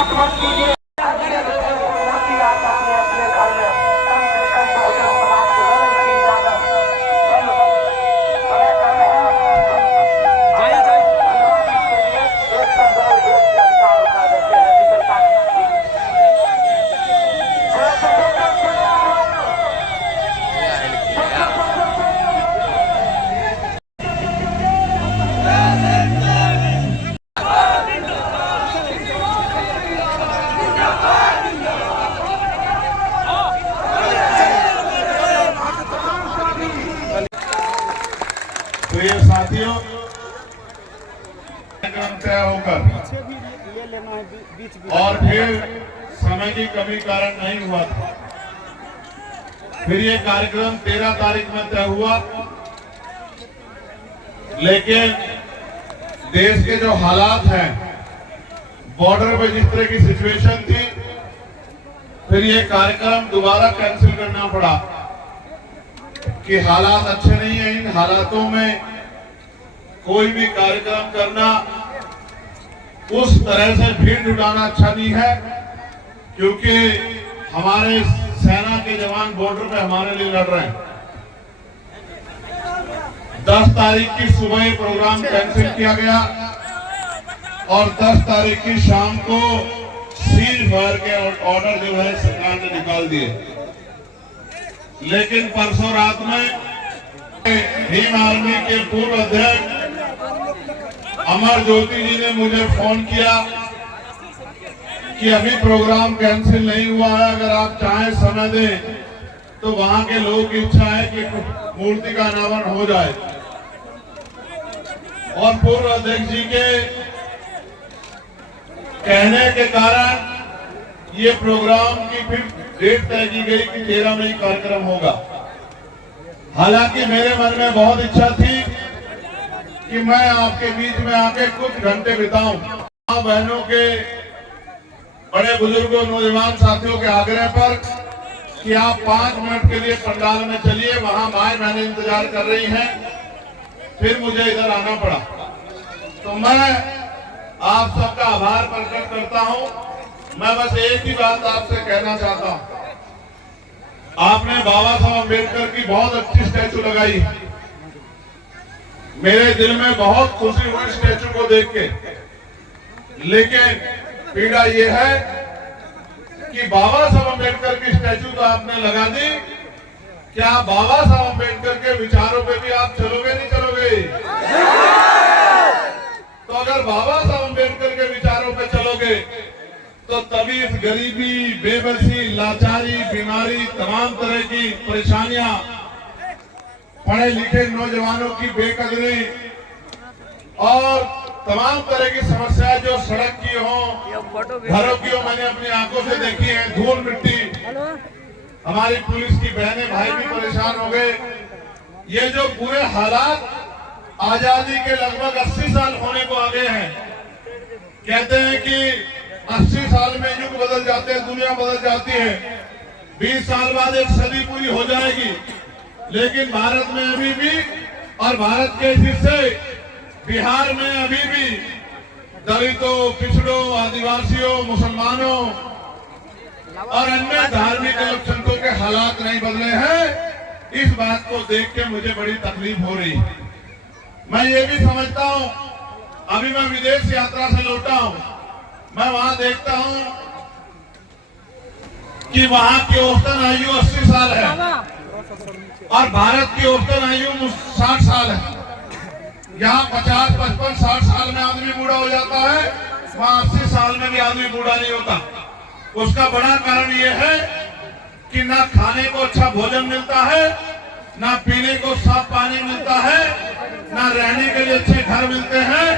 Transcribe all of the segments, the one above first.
बात मत कीजिए। तो ये साथियों तय होकर और फिर समय की कमी कारण नहीं हुआ था। फिर ये कार्यक्रम 13 तारीख में तय हुआ, लेकिन देश के जो हालात हैं, बॉर्डर पे जिस तरह की सिचुएशन थी, फिर ये कार्यक्रम दोबारा कैंसिल करना पड़ा कि हालात अच्छे नहीं है। इन हालातों में कोई भी कार्यक्रम करना, उस तरह से भीड़ जुटाना अच्छा नहीं है, क्योंकि हमारे सेना के जवान बॉर्डर पे हमारे लिए लड़ रहे हैं। 10 तारीख की सुबह ये प्रोग्राम कैंसिल किया गया और 10 तारीख की शाम को सीज फायर के ऑर्डर जो है सरकार ने निकाल दिए। लेकिन परसों रात में भीम आर्मी के पूर्व अध्यक्ष अमर ज्योति जी ने मुझे फोन किया कि अभी प्रोग्राम कैंसिल नहीं हुआ है, अगर आप चाहें समय दें तो वहां के लोगों की इच्छा है कि मूर्ति का अनावरण हो जाए। और पूर्व अध्यक्ष जी के कहने के कारण ये प्रोग्राम की फिर डेट तय की गई कि 13 में कार्यक्रम होगा। हालांकि मेरे मन में बहुत इच्छा थी कि मैं आपके बीच में आके कुछ घंटे बिताऊं। मां बहनों के, बड़े बुजुर्गों, नौजवान साथियों के आग्रह पर कि आप 5 मिनट के लिए पंडाल में चलिए, वहां माए बहनें इंतजार कर रही हैं। फिर मुझे इधर आना पड़ा। तो मैं आप सबका आभार प्रकट करता हूं। मैं बस एक ही बात आपसे कहना चाहता हूं, आपने बाबा साहब अम्बेडकर की बहुत अच्छी स्टैचू लगाई। मेरे दिल में बहुत खुशी हुई स्टैचू को देख के, लेकिन पीड़ा यह है कि बाबा साहब अम्बेडकर की स्टैचू तो आपने लगा दी, क्या बाबा साहब अम्बेडकर के विचारों पे भी आप चलोगे नहीं चलोगे? तो अगर बाबा साहब अम्बेडकर के विचारों पे चलोगे तो तभी इस गरीबी, बेबसी, लाचारी, बीमारी, तमाम तरह की परेशानियां, पढ़े लिखे नौजवानों की बेकदरी और तमाम तरह की समस्याएं जो सड़क की हो, घरों की हो, मैंने अपनी आंखों से देखी है। धूल मिट्टी, हमारी पुलिस की बहनें भाई भी परेशान हो गए। ये जो पूरे हालात आजादी के लगभग 80 साल होने को आ गए हैं। कहते हैं कि 80 साल में युग बदल जाते हैं, दुनिया बदल जाती है। 20 साल बाद एक सदी पूरी हो जाएगी, लेकिन भारत में अभी भी, और भारत के हिस्से बिहार में अभी भी दलितों, पिछड़ों, आदिवासियों, मुसलमानों और अन्य धार्मिक अल्पसंख्यकों के हालात नहीं बदले हैं। इस बात को देख के मुझे बड़ी तकलीफ हो रही है। मैं ये भी समझता हूं, अभी मैं विदेश यात्रा से लौटा हूं, मैं वहां देखता हूं कि वहां की औसतन आयु 80 साल है और भारत की औसतन आयु 60 साल है। यहाँ 50, 55, 60 साल में आदमी बूढ़ा हो जाता है, वहां 80 साल में भी आदमी बूढ़ा नहीं होता। उसका बड़ा कारण ये है कि ना खाने को अच्छा भोजन मिलता है, ना पीने को साफ पानी मिलता है, ना रहने के लिए अच्छे घर मिलते हैं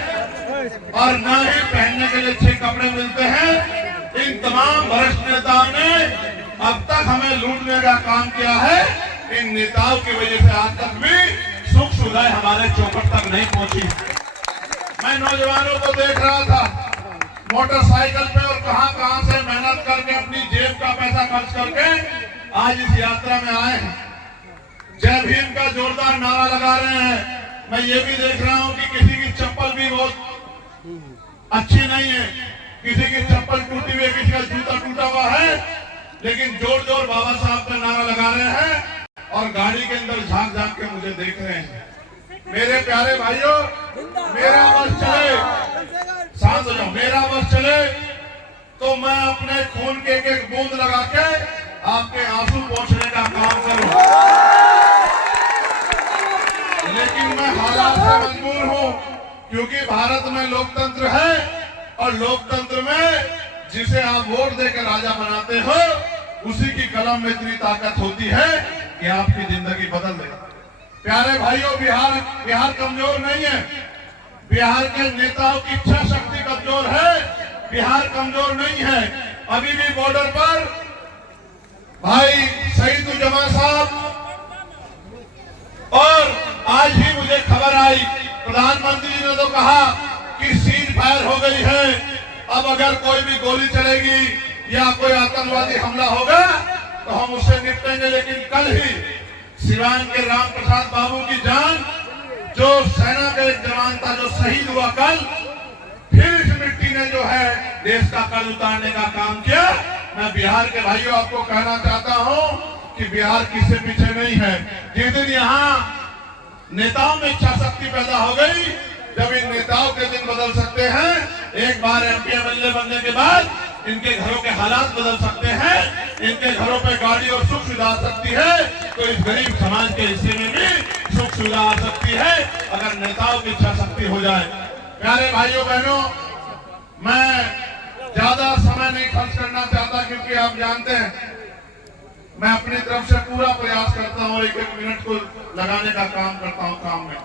और ना ही पहनने के लिए अच्छे कपड़े मिलते हैं। इन तमाम भ्रष्ट नेताओं ने अब तक हमें लूटने का काम किया है। इन नेताओं की वजह से आज तक भी सुख सुविधाएं हमारे चौखट तक नहीं पहुंची। मैं नौजवानों को देख रहा था मोटरसाइकिल पे और कहां से मेहनत करके अपनी जेब का पैसा खर्च करके आज इस यात्रा में आए हैं। जय भीम का जोरदार नारा लगा रहे हैं। मैं ये भी देख रहा हूं कि किसी की चप्पल भी बहुत अच्छी नहीं है, किसी की चप्पल टूटी हुई है, किसी का जूता टूटा हुआ है, लेकिन जोर जोर बाबा साहब का नारा लगा रहे हैं और गाड़ी के अंदर झांक झांक के मुझे देख रहे हैं। मेरे प्यारे भाइयों, मेरा बस चले, शांत हो जाओ, मेरा बस चले तो मैं अपने खून के एक बूंद लगा के आपके आंसू पोंछने का काम करूं, लेकिन मैं हालात से मजबूर हूं, क्योंकि भारत में लोकतंत्र है और लोकतंत्र में जिसे आप वोट देकर राजा बनाते हो उसी की कलम में इतनी ताकत होती है कि आपकी जिंदगी बदल दे। प्यारे भाइयों, बिहार कमजोर नहीं है, बिहार के नेताओं की इच्छा शक्ति कमजोर है, बिहार कमजोर नहीं है। अभी भी बॉर्डर पर भाई शहीदुज्जमान साहब, और आज ही मुझे खबर आई, प्रधानमंत्री जी ने तो कहा कि सीज फायर हो गई है, अब अगर कोई भी गोली चलेगी या कोई आतंकवादी हमला होगा तो हम उससे निपटेंगे। लेकिन कल ही सिवान के राम प्रसाद बाबू की जान, जो सेना का एक जवान था जो शहीद हुआ कल, फिर इस मिट्टी ने जो है देश का कर्ज उतारने का काम किया। मैं बिहार के भाइयों आपको कहना चाहता हूं कि बिहार किससे पीछे नहीं है। जिस दिन यहाँ नेताओं में इच्छा शक्ति पैदा हो गई, जब इन नेताओं के दिन बदल सकते हैं, एक बार एमपी एमएलए बनने के बाद इनके घरों के हालात बदल सकते हैं, इनके घरों पे गाड़ी और सुख सुविधा आ सकती है, तो इस गरीब समाज के हिस्से में भी सुख सुविधा आ सकती है अगर नेताओं की इच्छा शक्ति हो जाए। प्यारे भाइयों बहनों, मैं ज्यादा समय नहीं खर्च करना चाहता, क्योंकि आप जानते हैं मैं अपनी तरफ से पूरा प्रयास करता हूँ, एक एक मिनट को लगाने का काम करता हूँ काम में।